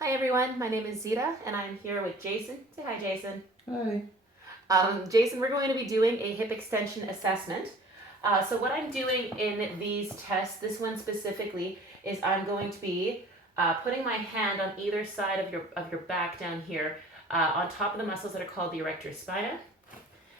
Hi everyone, my name is Zita and I'm here with Jason. Say hi, Jason. Hi. Jason, we're going to be doing a hip extension assessment. So what I'm doing in these tests, this one specifically, is I'm going to be putting my hand on either side of your back down here on top of the muscles that are called the erector spina.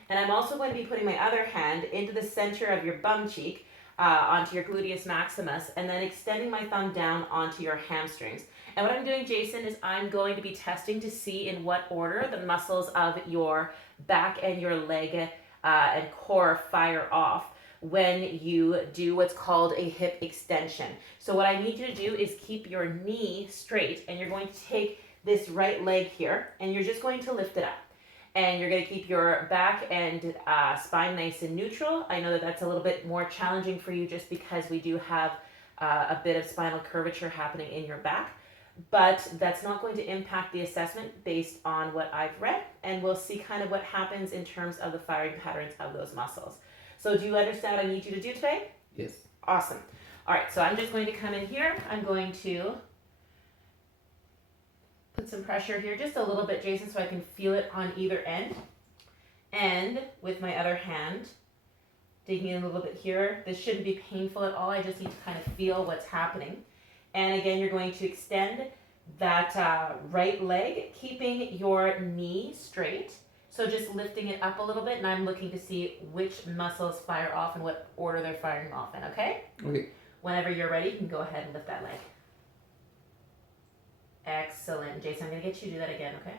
And I'm also going to be putting my other hand into the center of your bum cheek onto your gluteus maximus and then extending my thumb down onto your hamstrings. And what I'm doing, Jason, is I'm going to be testing to see in what order the muscles of your back and your leg and core fire off when you do what's called a hip extension. So what I need you to do is keep your knee straight, and you're going to take this right leg here and you're just going to lift it up. And you're going to keep your back and spine nice and neutral. I know that that's a little bit more challenging for you just because we do have a bit of spinal curvature happening in your back. But that's not going to impact the assessment based on what I've read. And we'll see kind of what happens in terms of the firing patterns of those muscles. So do you understand what I need you to do today? Yes. Awesome. All right, so I'm just going to come in here. I'm going to put some pressure here, just a little bit, Jason, so I can feel it on either end. And with my other hand, digging in a little bit here. This shouldn't be painful at all. I just need to kind of feel what's happening. And again, you're going to extend that right leg, keeping your knee straight. So just lifting it up a little bit, and I'm looking to see which muscles fire off and what order they're firing off in, okay? Okay. Whenever you're ready, you can go ahead and lift that leg. Excellent. Jason, I'm going to get you to do that again, okay?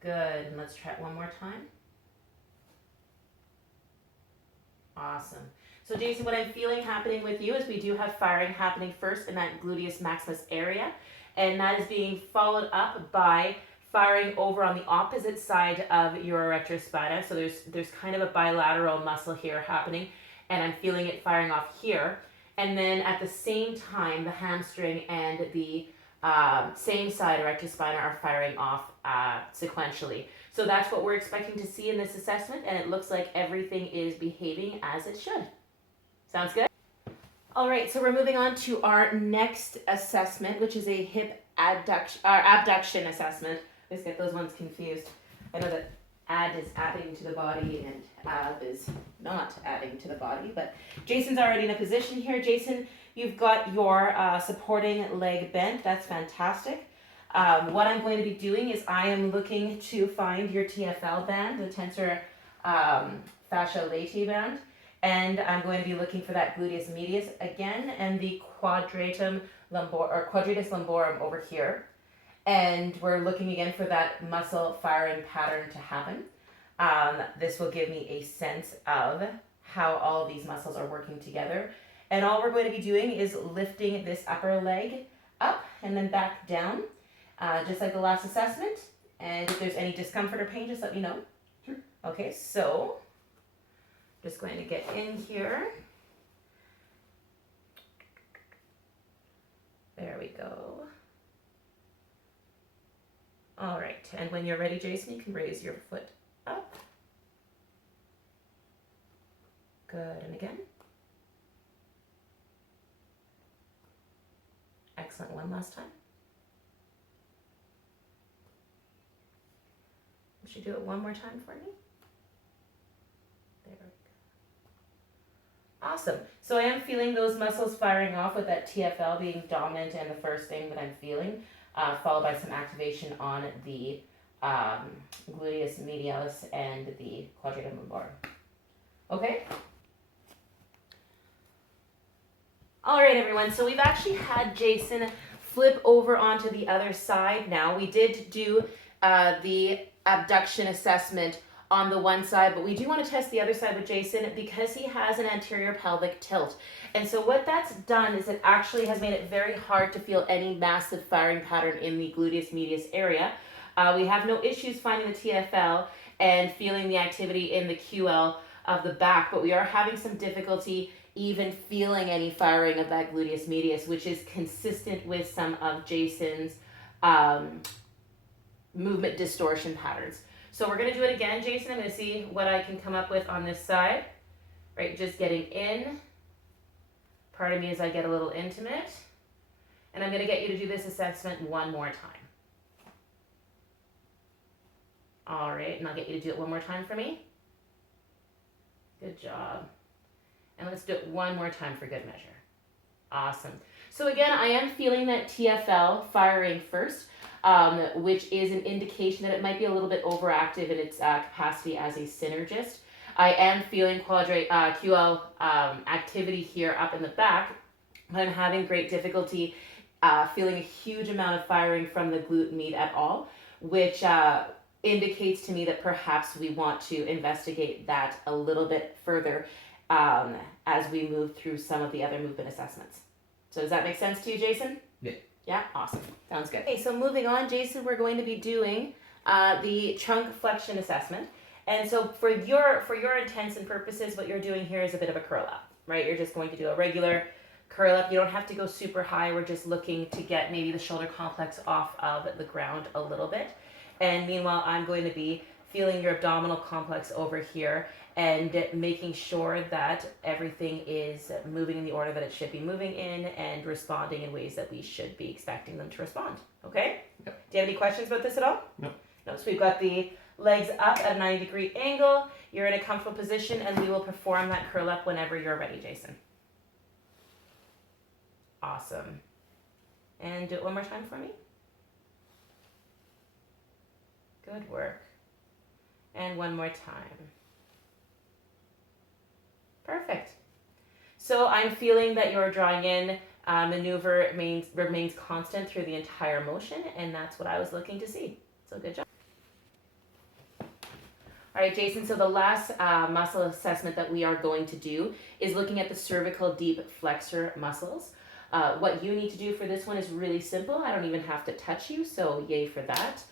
Good. And let's try it one more time. Awesome. So Jason, what I'm feeling happening with you is we do have firing happening first in that gluteus maximus area, and that is being followed up by firing over on the opposite side of your erector spina. So there's kind of a bilateral muscle here happening, and I'm feeling it firing off here. And then at the same time, the hamstring and the same side erector spina are firing off sequentially. So that's what we're expecting to see in this assessment, and it looks like everything is behaving as it should. Sounds good? All right, so we're moving on to our next assessment, which is a hip abduction assessment. I always get those ones confused. I know that add is adding to the body and ab is not adding to the body, but Jason's already in a position here. Jason, you've got your supporting leg bent. That's fantastic. What I'm going to be doing is I am looking to find your TFL band, the tensor fascia latae band, and I'm going to be looking for that gluteus medius again and the quadratus lumborum over here. And we're looking again for that muscle firing pattern to happen. This will give me a sense of how all of these muscles are working together. And all we're going to be doing is lifting this upper leg up and then back down, just like the last assessment. And if there's any discomfort or pain, just let me know. Sure. Okay, so just going to get in here. There we go. All right, and when you're ready, Jason, you can raise your foot up. Good, and again. Excellent, one last time. You should do it one more time for me. There we go. Awesome, so I am feeling those muscles firing off with that TFL being dominant and the first thing that I'm feeling. Followed by some activation on the gluteus medialis and the quadratus lumborum. Okay? All right, everyone. So we've actually had Jason flip over onto the other side now. We did do the abduction assessment on the one side, but we do want to test the other side with Jason because he has an anterior pelvic tilt. And so what that's done is it actually has made it very hard to feel any massive firing pattern in the gluteus medius area. We have no issues finding the TFL and feeling the activity in the QL of the back, but we are having some difficulty even feeling any firing of that gluteus medius, which is consistent with some of Jason's movement distortion patterns. So we're going to do it again, Jason. I'm going to see what I can come up with on this side. Right, just getting in, Part of me is I get a little intimate. And I'm going to get you to do this assessment one more time. All right, and I'll get you to do it one more time for me. Good job. And let's do it one more time for good measure. Awesome. So again, I am feeling that TFL firing first, which is an indication that it might be a little bit overactive in its capacity as a synergist. I am feeling QL activity here up in the back. I'm having great difficulty feeling a huge amount of firing from the glute med at all, which indicates to me that perhaps we want to investigate that a little bit further as we move through some of the other movement assessments. So does that make sense to you, Jason? Yeah. Yeah, awesome. Sounds good. Okay, so moving on, Jason, we're going to be doing the trunk flexion assessment. And so for your intents and purposes, what you're doing here is a bit of a curl up, right? You're just going to do a regular curl up. You don't have to go super high. We're just looking to get maybe the shoulder complex off of the ground a little bit. And meanwhile, I'm going to be feeling your abdominal complex over here and making sure that everything is moving in the order that it should be moving in and responding in ways that we should be expecting them to respond. Okay? Yep. Do you have any questions about this at all? No. No. So we've got the legs up at a 90-degree angle. You're in a comfortable position, and we will perform that curl up whenever you're ready, Jason. Awesome. And do it one more time for me. Good work. And one more time. Perfect. So I'm feeling that your drawing in maneuver remains constant through the entire motion, and that's what I was looking to see. So good job. All right, Jason, so the last muscle assessment that we are going to do is looking at the cervical deep flexor muscles. What you need to do for this one is really simple. I don't even have to touch you, so yay for that.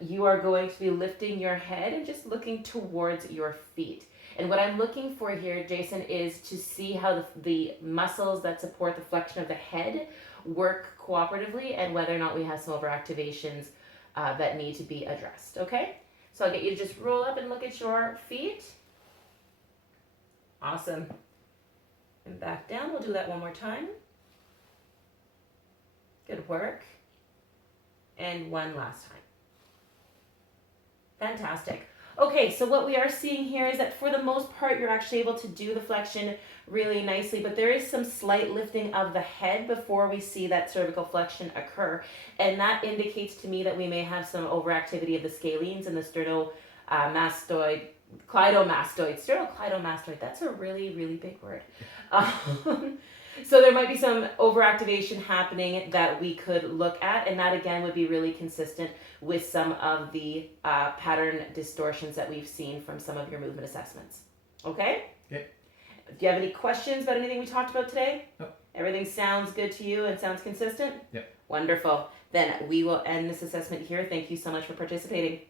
You are going to be lifting your head and just looking towards your feet. And what I'm looking for here, Jason, is to see how the muscles that support the flexion of the head work cooperatively and whether or not we have some overactivations that need to be addressed, okay? So I'll get you to just roll up and look at your feet. Awesome. And back down. We'll do that one more time. Good work. And one last time. Fantastic. Okay, so what we are seeing here is that for the most part, you're actually able to do the flexion really nicely, but there is some slight lifting of the head before we see that cervical flexion occur. And that indicates to me that we may have some overactivity of the scalenes and the sternocleidomastoid. Sternocleidomastoid, that's a really, really big word. So there might be some overactivation happening that we could look at, and that again would be really consistent with some of the pattern distortions that we've seen from some of your movement assessments. Okay? Yeah. Do you have any questions about anything we talked about today? No. Everything sounds good to you and sounds consistent? Yep. Wonderful. Then we will end this assessment here. Thank you so much for participating.